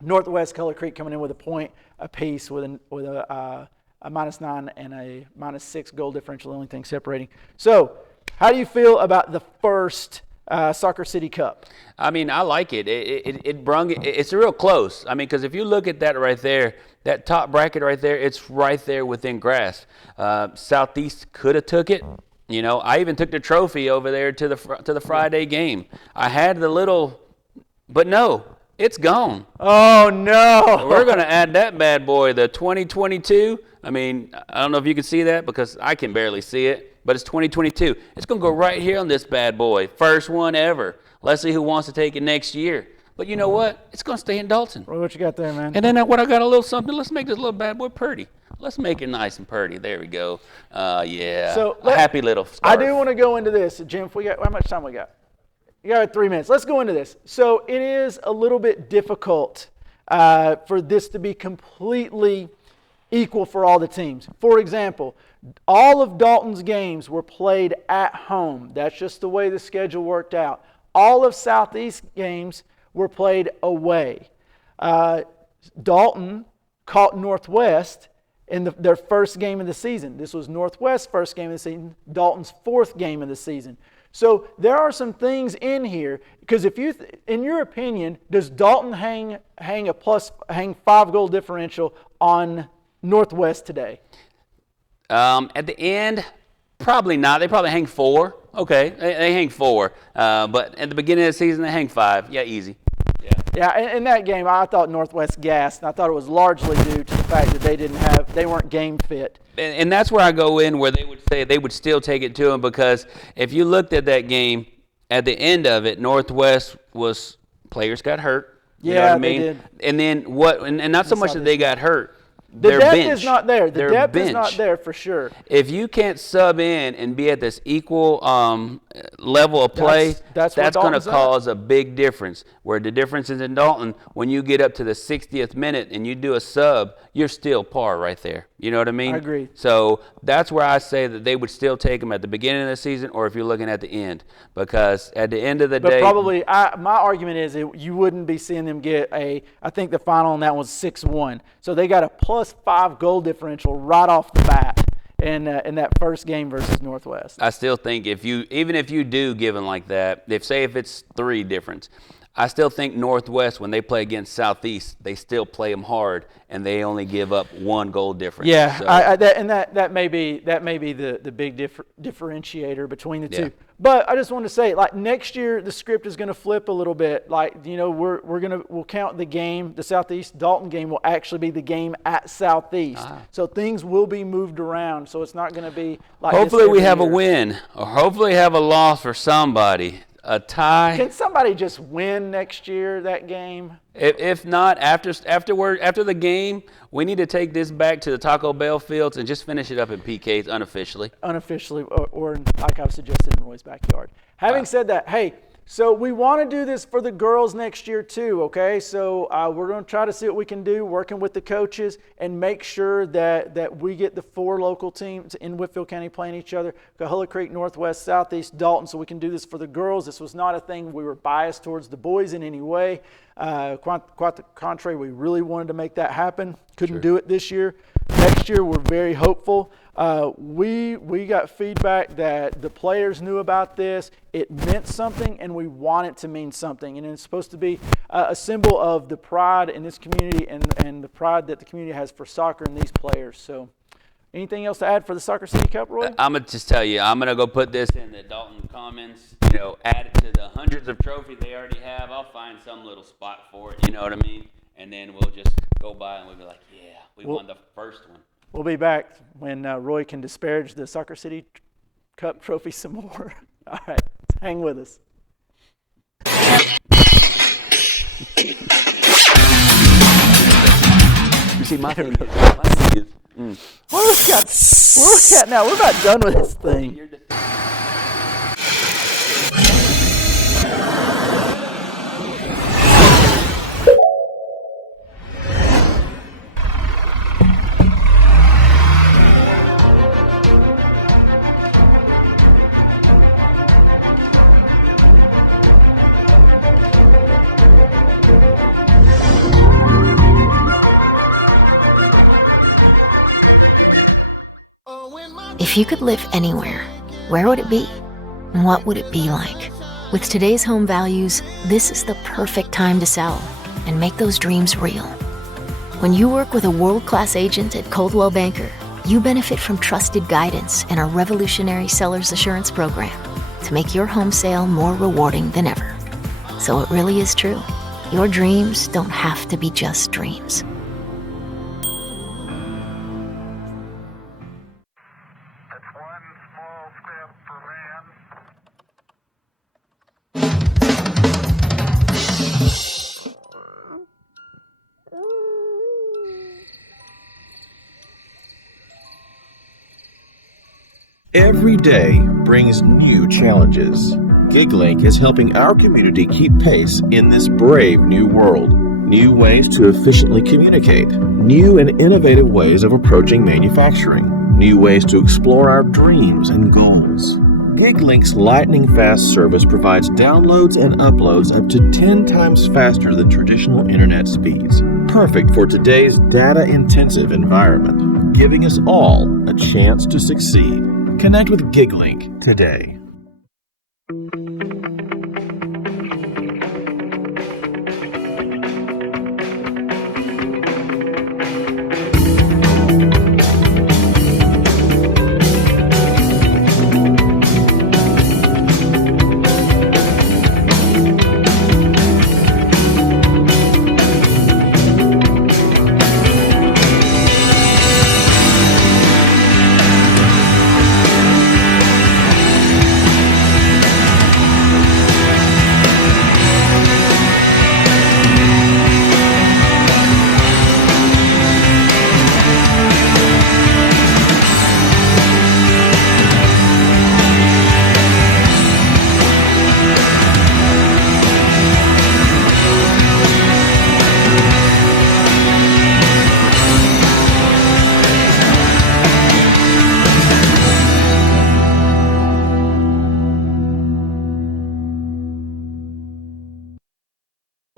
Northwest Color Creek coming in with a point apiece with a -9 and a -6 goal differential, the only thing separating. So, how do you feel about the first Soccer City Cup? I mean, I like it. It's real close. I mean, because if you look at that right there, that top bracket right there, it's right there within grasp. Southeast could have took it. You know, I even took the trophy over there to the Friday game. I had the little, but no, it's gone. Oh no! We're going to add that bad boy, the 2022. I mean, I don't know if you can see that because I can barely see it, but it's 2022. It's going to go right here on this bad boy. First one ever. Let's see who wants to take it next year. But you know what? It's going to stay in Dalton. What you got there, man? And then I got a little something. Let's make this little bad boy pretty. Let's make it nice and pretty. There we go. Yeah. So a happy little scarf. I do want to go into this, Jim. How much time we got? You got 3 minutes. Let's go into this. So it is a little bit difficult for this to be completely equal for all the teams. For example, all of Dalton's games were played at home. That's just the way the schedule worked out. All of Southeast games were played away. Dalton caught Northwest in their first game of the season. This was Northwest's first game of the season, Dalton's 4th game of the season. So there are some things in here, because in your opinion, does Dalton hang 5 goal differential on Northwest today? At the end, probably not. They probably hang 4. Okay, they hang 4. But at the beginning of the season, they hang 5. Yeah, easy. Yeah, in that game, I thought Northwest gassed, and I thought it was largely due to the fact that they weren't game fit. And that's where I go in, where they would say they would still take it to them, because if you looked at that game, at the end of it, Northwest players got hurt. You know what I mean? They did. And then and not so much that they got hurt. The Their depth bench. is not there. The Their depth bench. is not there for sure. If you can't sub in and be at this equal level of play, that's going to Dalton's at. cause a big difference. Where the difference is in Dalton, when you get up to the 60th minute and you do a sub, you're still par right there. You know what I mean? I agree. So that's where I say that they would still take them at the beginning of the season, or if you're looking at the end. Because at the end of the day... But probably, my argument is you wouldn't be seeing them get I think the final on that was 6-1. So they got a +5 goal differential right off the bat in that first game versus Northwest. I still think even if you do give them like that, if it's 3 difference, I still think Northwest, when they play against Southeast, they still play them hard, and they only give up 1 goal difference. Yeah, so. that may be the big differentiator between the two. But I just want to say, like, next year the script is going to flip a little bit. Like, you know, we'll count the game. The Southeast Dalton game will actually be the game at Southeast. So things will be moved around. So it's not going to be like. Hopefully we have a win, or hopefully have a loss for somebody. A tie. Can somebody just win next year that game? If not, after the game, we need to take this back to the Taco Bell fields and just finish it up in PKs unofficially. Unofficially, or like I've suggested, in Roy's backyard. Having said that, hey, So we want to do this for the girls next year too, okay? So we're going to try to see what we can do, working with the coaches, and make sure that we get the 4 local teams in Whitfield County playing each other, Coahulla Creek, Northwest, Southeast, Dalton, so we can do this for the girls. This was not a thing we were biased towards the boys in any way. Quite the contrary, we really wanted to make that happen. Couldn't do it this year. Next year, we're very hopeful. We got feedback that the players knew about this. It meant something, and we want it to mean something. And it's supposed to be a symbol of the pride in this community and the pride that the community has for soccer and these players. So, anything else to add for the Soccer City Cup, Roy? I'm going to just tell you, I'm going to go put this in the Dalton Commons, add it to the hundreds of trophies they already have. I'll find some little spot for it, you know what I mean? And then we'll just go by and we'll be like, yeah, we won the first one. We'll be back when Roy can disparage the Soccer City Cup trophy some more. All right, hang with us. You see, my thing is, Where we at now? We're about done with this thing. If you could live anywhere, where would it be? And what would it be like? With today's home values, this is the perfect time to sell and make those dreams real. When you work with a world-class agent at Coldwell Banker, you benefit from trusted guidance and our revolutionary seller's assurance program to make your home sale more rewarding than ever. So it really is true. Your dreams don't have to be just dreams. Every day brings new challenges. GigLink is helping our community keep pace in this brave new world. New ways to efficiently communicate, new and innovative ways of approaching manufacturing, new ways to explore our dreams and goals. GigLink's lightning-fast service provides downloads and uploads up to 10 times faster than traditional internet speeds. Perfect for today's data-intensive environment, giving us all a chance to succeed. Connect with GigLink today.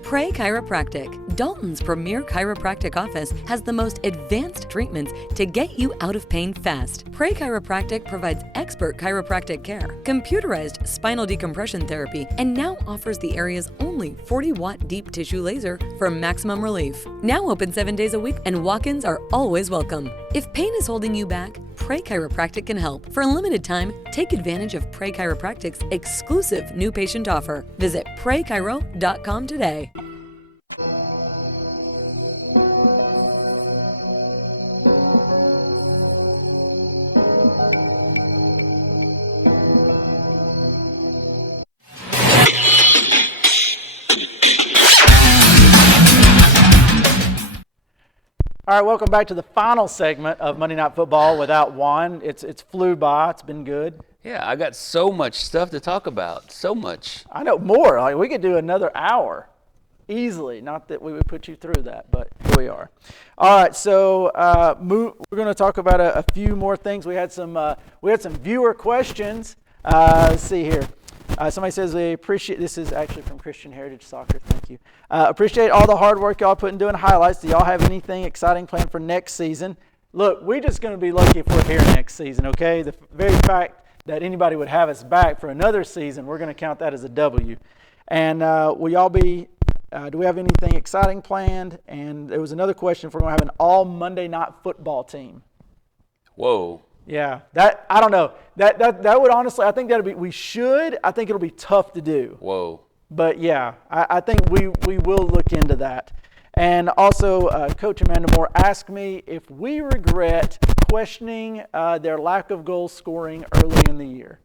Pray Chiropractic, Dalton's premier chiropractic office, has the most advanced treatments to get you out of pain fast. Pray Chiropractic provides expert chiropractic care, computerized spinal decompression therapy, and now offers the area's only 40-watt deep tissue laser for maximum relief. Now open 7 days a week, and walk-ins are always welcome. If pain is holding you back, Pray Chiropractic can help. For a limited time, take advantage of Pray Chiropractic's exclusive new patient offer. Visit praychiro.com today. All right, welcome back to the final segment of Monday Night Football without Juan. It's flew by. It's been good. Yeah, I got so much stuff to talk about. So much. I know more. Like we could do another hour easily. Not that we would put you through that, but here we are. All right, so we're going to talk about a few more things. We had some viewer questions. Let's see here. Somebody says they appreciate. This is actually from Christian Heritage Soccer. Thank you. Appreciate all the hard work y'all put in doing highlights. Do y'all have anything exciting planned for next season? Look, we're just going to be lucky if we're here next season. Okay, the very fact that anybody would have us back for another season, we're going to count that as a W. And will y'all be, do we have anything exciting planned? And there was another question if we're going to have an all Monday night football team. Whoa. Yeah, that, I don't know. That would honestly, I think that'll be, we should. I think it'll be tough to do. Whoa. But yeah, I think we will look into that. And also, Coach Amanda Moore asked me if we regret questioning their lack of goal scoring early in the year.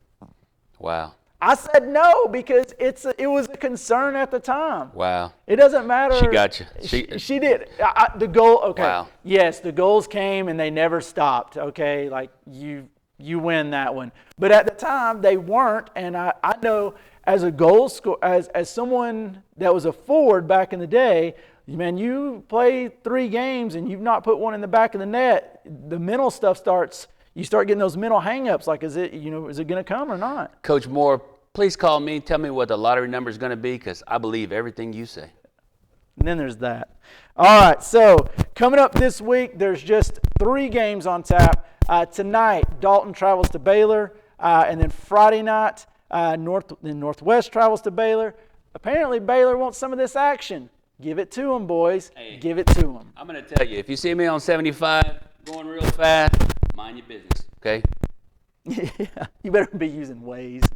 Wow. I said no because it was a concern at the time. Wow. It doesn't matter. She got you. She did. The goal, okay. Wow. Yes, the goals came and they never stopped, okay? Like you win that one. But at the time, they weren't. And I know as a goal scorer, as someone that was a forward back in the day, man, you play 3 games and you've not put one in the back of the net, the mental stuff starts, you start getting those mental hang-ups, like is it going to come or not? Coach Moore, please call me. Tell me what the lottery number is going to be because I believe everything you say. And then there's that. All right, so coming up this week, there's just 3 games on tap. Tonight, Dalton travels to Baylor, and then Friday night, Northwest travels to Baylor. Apparently, Baylor wants some of this action. Give it to them, boys. Hey, give it to them. I'm going to tell you, if you see me on 75 going real fast, mind your business, okay? Yeah, you better be using Waze.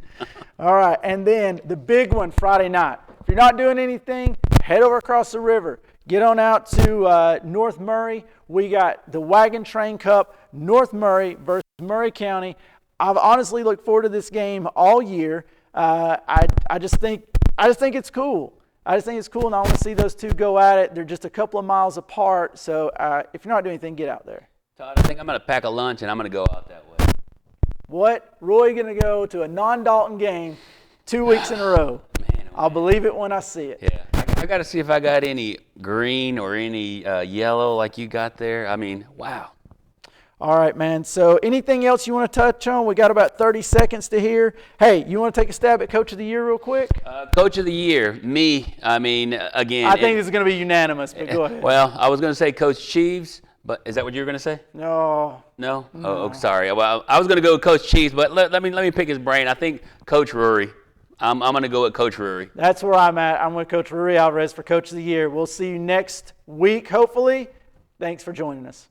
All right, and then the big one Friday night. If you're not doing anything, head over across the river. Get on out to North Murray. We got the Wagon Train Cup, North Murray versus Murray County. I've honestly looked forward to this game all year. I just think it's cool. I just think it's cool, and I want to see those two go at it. They're just a couple of miles apart, so if you're not doing anything, get out there. Todd, I think I'm going to pack a lunch, and I'm going to go out that way. What? Roy going to go to a non-Dalton game 2 weeks in a row. Man, I'll believe it when I see it. Yeah, I got to see if I got any green or any yellow like you got there. I mean, wow. All right, man. So anything else you want to touch on? We got about 30 seconds to hear. Hey, you want to take a stab at Coach of the Year real quick? Coach of the Year, me. I mean, again. I think this is going to be unanimous, but go ahead. Well, I was going to say Coach Cheeves, but is that what you were going to say? No. No? Oh, sorry. Well, I was going to go with Coach Cheeves, but let me pick his brain. I think Coach Rury. I'm going to go with Coach Rury. That's where I'm at. I'm with Coach Rury Alvarez for Coach of the Year. We'll see you next week, hopefully. Thanks for joining us.